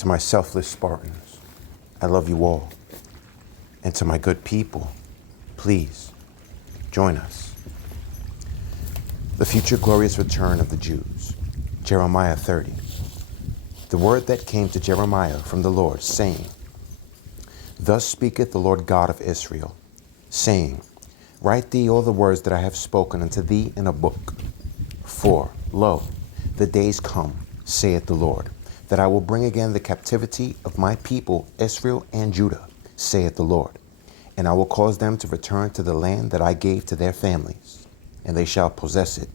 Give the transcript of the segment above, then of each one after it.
To my selfless Spartans, I love you all. And to my good people, please join us. The future glorious return of the Jews. Jeremiah 30. The word that came to Jeremiah from the Lord, saying, Thus speaketh the Lord God of Israel, saying, Write thee all the words that I have spoken unto thee in a book. For, lo, the days come, saith the Lord, that I will bring again the captivity of my people Israel and Judah, saith the Lord. And I will cause them to return to the land that I gave to their families, and they shall possess it.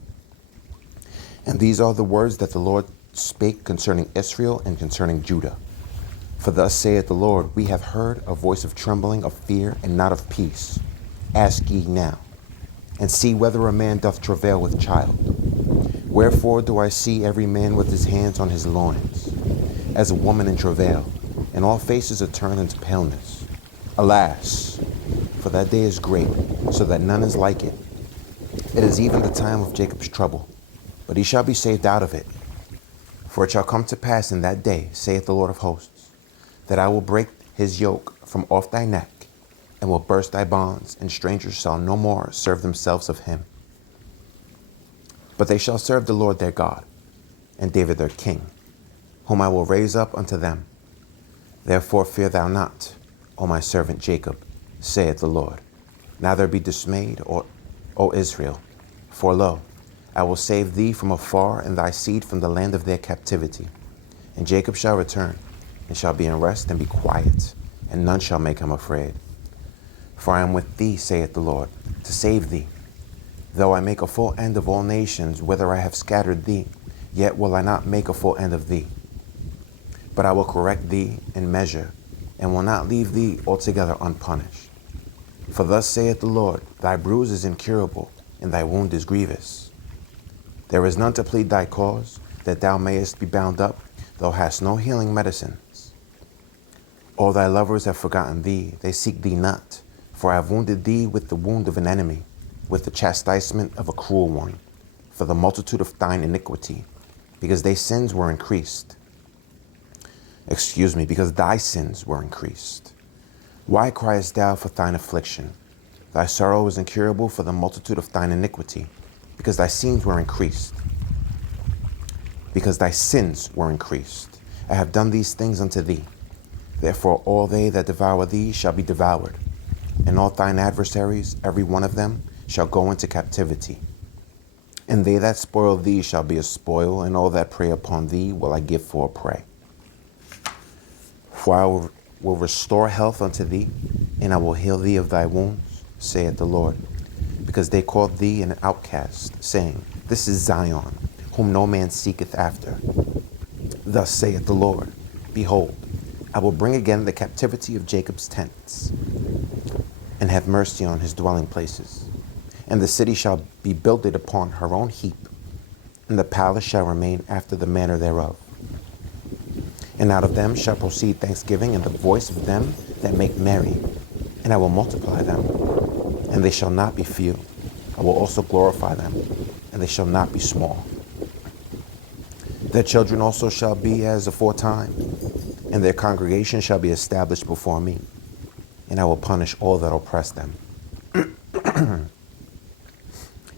And these are the words that the Lord spake concerning Israel and concerning Judah. For thus saith the Lord, We have heard a voice of trembling, of fear, and not of peace. Ask ye now, and see whether a man doth travail with child. Wherefore do I see every man with his hands on his loins, as a woman in travail, and all faces are turned into paleness. Alas, for that day is great, so that none is like it. It is even the time of Jacob's trouble, but he shall be saved out of it. For it shall come to pass in that day, saith the Lord of hosts, that I will break his yoke from off thy neck, and will burst thy bonds, and strangers shall no more serve themselves of him. But they shall serve the Lord their God, and David their king, whom I will raise up unto them. Therefore fear thou not, O my servant Jacob, saith the Lord. Neither be dismayed, O Israel, for lo, I will save thee from afar, and thy seed from the land of their captivity. And Jacob shall return, and shall be in rest, and be quiet, and none shall make him afraid. For I am with thee, saith the Lord, to save thee. Though I make a full end of all nations, whither I have scattered thee, yet will I not make a full end of thee. But I will correct thee in measure, and will not leave thee altogether unpunished. For thus saith the Lord, Thy bruise is incurable, and thy wound is grievous. There is none to plead thy cause, that thou mayest be bound up, thou hast no healing medicines. All thy lovers have forgotten thee, they seek thee not. For I have wounded thee with the wound of an enemy, with the chastisement of a cruel one, for the multitude of thine iniquity, because thy sins were increased. Because thy sins were increased. Why criest thou for thine affliction? Thy sorrow is incurable for the multitude of thine iniquity, because thy sins were increased. Because thy sins were increased. I have done these things unto thee. Therefore all they that devour thee shall be devoured, and all thine adversaries, every one of them, shall go into captivity. And they that spoil thee shall be a spoil, and all that prey upon thee will I give for a prey. For I will restore health unto thee, and I will heal thee of thy wounds, saith the Lord. Because they called thee an outcast, saying, This is Zion, whom no man seeketh after. Thus saith the Lord, Behold, I will bring again the captivity of Jacob's tents, and have mercy on his dwelling places. And the city shall be builded upon her own heap, and the palace shall remain after the manner thereof. And out of them shall proceed thanksgiving and the voice of them that make merry, and I will multiply them, and they shall not be few. I will also glorify them, and they shall not be small. Their children also shall be as aforetime, and their congregation shall be established before me, and I will punish all that oppress them.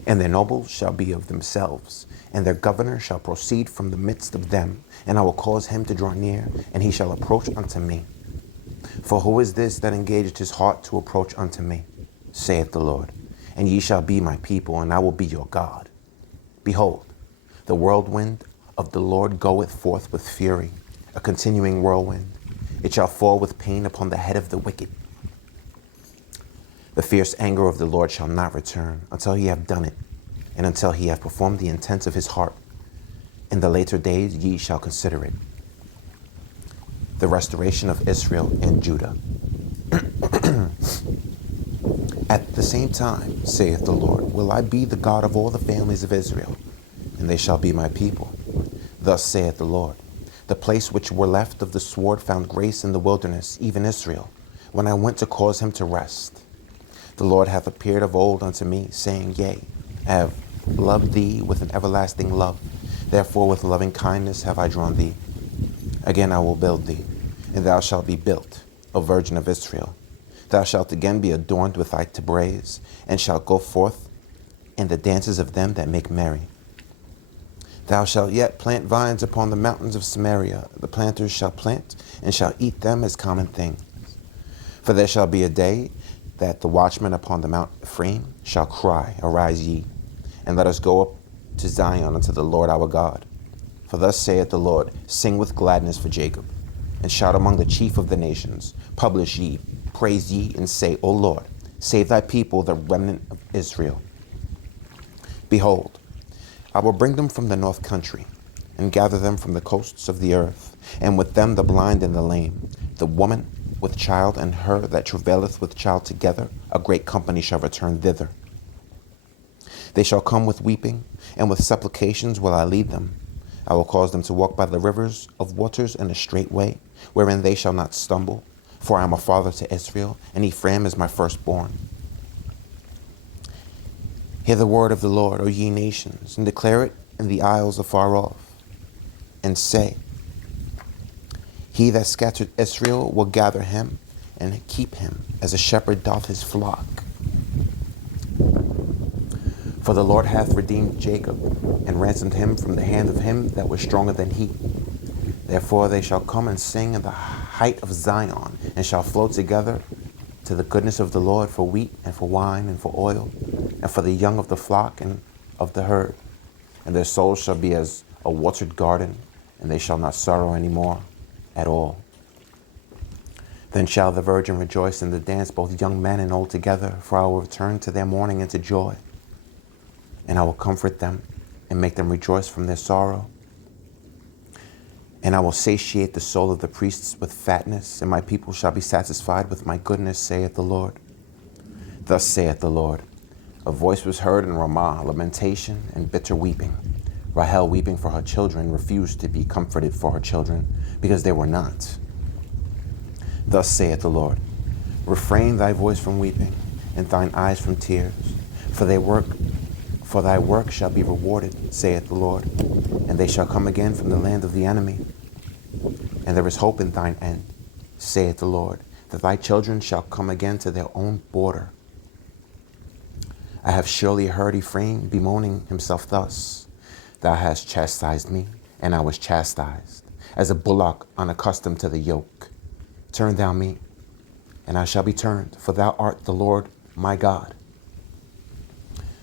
And their nobles shall be of themselves, and their governor shall proceed from the midst of them, and I will cause him to draw near, and he shall approach unto me. For who is this that engaged his heart to approach unto me, saith the Lord? And ye shall be my people, and I will be your God. Behold, the whirlwind of the Lord goeth forth with fury, a continuing whirlwind. It shall fall with pain upon the head of the wicked. The fierce anger of the Lord shall not return until he have done it, and until he have performed the intents of his heart. In the later days ye shall consider it. The restoration of Israel and Judah. At the same time, saith the Lord, will I be the God of all the families of Israel, and they shall be my people. Thus saith the Lord, the place which were left of the sword found grace in the wilderness, even Israel, when I went to cause him to rest. The Lord hath appeared of old unto me, saying, Yea, I have loved thee with an everlasting love. Therefore with loving kindness have I drawn thee. Again I will build thee, and thou shalt be built, O Virgin of Israel. Thou shalt again be adorned with thy tabrets, and shalt go forth in the dances of them that make merry. Thou shalt yet plant vines upon the mountains of Samaria. The planters shall plant, and shall eat them as common things. For there shall be a day that the watchmen upon the Mount Ephraim shall cry, Arise ye, and let us go up to Zion unto the Lord our God. For thus saith the Lord, Sing with gladness for Jacob, and shout among the chief of the nations. Publish ye, praise ye, and say, O Lord, save thy people, the remnant of Israel. Behold, I will bring them from the north country, and gather them from the coasts of the earth, and with them the blind and the lame, the woman with child, and her that travaileth with child together. A great company shall return thither. They shall come with weeping, and with supplications will I lead them. I will cause them to walk by the rivers of waters in a straight way, wherein they shall not stumble. For I am a father to Israel, and Ephraim is my firstborn. Hear the word of the Lord, O ye nations, and declare it in the isles afar off, and say, He that scattered Israel will gather him, and keep him, as a shepherd doth his flock. For the Lord hath redeemed Jacob, and ransomed him from the hand of him that was stronger than he. Therefore they shall come and sing in the height of Zion, and shall flow together to the goodness of the Lord, for wheat and for wine and for oil, and for the young of the flock and of the herd. And their souls shall be as a watered garden, and they shall not sorrow any more at all. Then shall the virgin rejoice in the dance, both young men and old together, for I will return to their mourning into joy. And I will comfort them and make them rejoice from their sorrow. And I will satiate the soul of the priests with fatness, and my people shall be satisfied with my goodness, saith the Lord. Thus saith the Lord, a voice was heard in Ramah, lamentation and bitter weeping. Rahel weeping for her children, refused to be comforted for her children, because they were not. Thus saith the Lord, refrain thy voice from weeping, and thine eyes from tears, for thy work shall be rewarded, saith the Lord, and they shall come again from the land of the enemy. And there is hope in thine end, saith the Lord, that thy children shall come again to their own border. I have surely heard Ephraim bemoaning himself thus, Thou hast chastised me, and I was chastised, as a bullock unaccustomed to the yoke. Turn thou me, and I shall be turned, for thou art the Lord my God.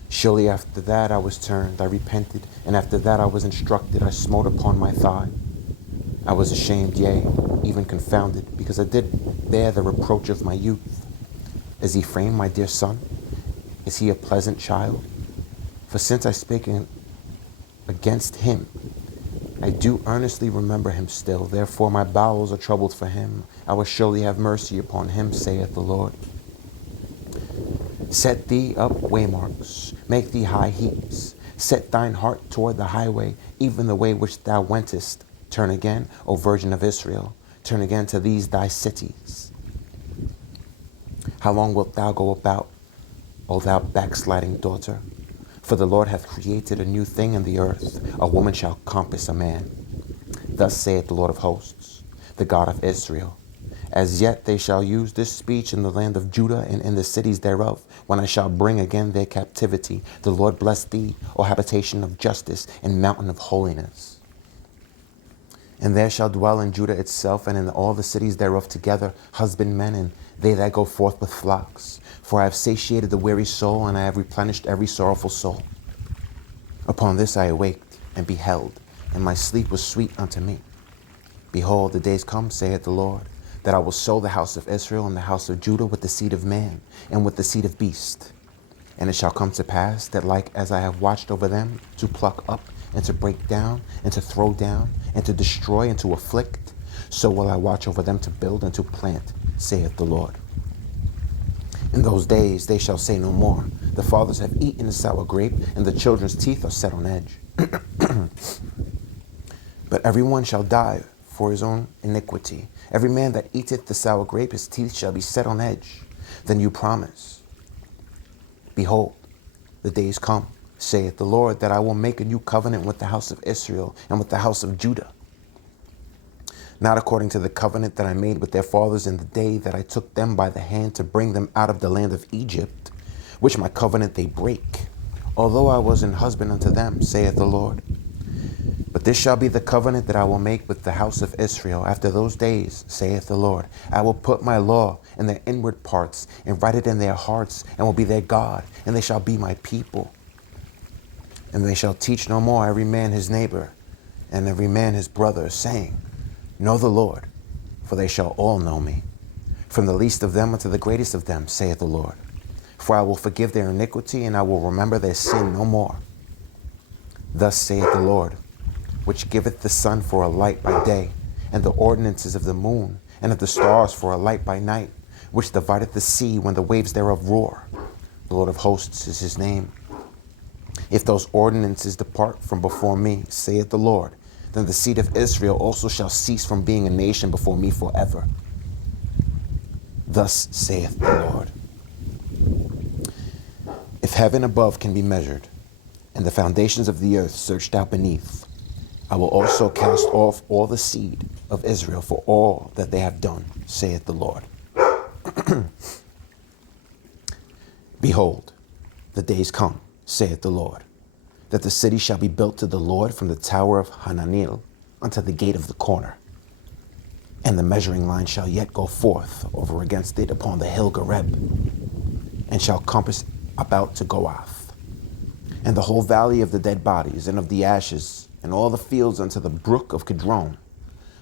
Surely after that I was turned, I repented, and after that I was instructed, I smote upon my thigh. I was ashamed, yea, even confounded, because I did bear the reproach of my youth. Is Ephraim my dear son? Is he a pleasant child? For since I spake against him, I do earnestly remember him still. Therefore my bowels are troubled for him. I will surely have mercy upon him, saith the Lord. Set thee up waymarks, make thee high heaps. Set thine heart toward the highway, even the way which thou wentest. Turn again, O Virgin of Israel, turn again to these thy cities. How long wilt thou go about, O thou backsliding daughter? For the Lord hath created a new thing in the earth. A woman shall compass a man. Thus saith the Lord of hosts, the God of Israel. As yet they shall use this speech in the land of Judah and in the cities thereof, when I shall bring again their captivity. The Lord bless thee, O habitation of justice and mountain of holiness. And there shall dwell in Judah itself and in all the cities thereof together husbandmen, and they that go forth with flocks. For I have satiated the weary soul, and I have replenished every sorrowful soul. Upon this I awaked and beheld, and my sleep was sweet unto me. Behold, the days come, saith the Lord, that I will sow the house of Israel and the house of Judah with the seed of man and with the seed of beast. And it shall come to pass that like as I have watched over them to pluck up and to break down and to throw down and to destroy and to afflict, so will I watch over them to build and to plant, saith the Lord. In those days they shall say no more, the fathers have eaten the sour grape, and the children's teeth are set on edge. But every one shall die for his own iniquity. Every man that eateth the sour grape, his teeth shall be set on edge. Then you promise, behold, the days come, saith the Lord, that I will make a new covenant with the house of Israel and with the house of Judah. not according to the covenant that I made with their fathers in the day that I took them by the hand to bring them out of the land of Egypt, which my covenant they break, although I was an husband unto them, saith the Lord. But this shall be the covenant that I will make with the house of Israel after those days, saith the Lord. I will put my law in their inward parts and write it in their hearts, and will be their God, and they shall be my people. And they shall teach no more every man his neighbor and every man his brother, saying, Know the Lord, for they shall all know me, from the least of them unto the greatest of them, saith the Lord. For I will forgive their iniquity, and I will remember their sin no more. Thus saith the Lord, which giveth the sun for a light by day, and the ordinances of the moon, and of the stars for a light by night, which divideth the sea when the waves thereof roar. The Lord of hosts is his name. If those ordinances depart from before me, saith the Lord, then the seed of Israel also shall cease from being a nation before me forever. Thus saith the Lord. If heaven above can be measured, and the foundations of the earth searched out beneath, I will also cast off all the seed of Israel for all that they have done, saith the Lord. Behold, the days come, saith the Lord, that the city shall be built to the Lord from the tower of Hananel unto the gate of the corner. And the measuring line shall yet go forth over against it upon the hill Gareb, and shall compass about to Goath, and the whole valley of the dead bodies and of the ashes, and all the fields unto the brook of Kidron,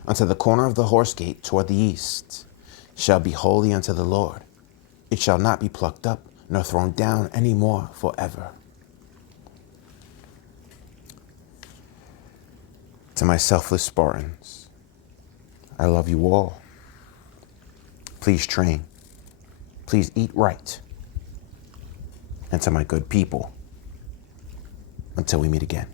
unto the corner of the horse gate toward the east, shall be holy unto the Lord. It shall not be plucked up, nor thrown down any more forever. To my selfless Spartans, I love you all. Please train. Please eat right. And to my good people, until we meet again.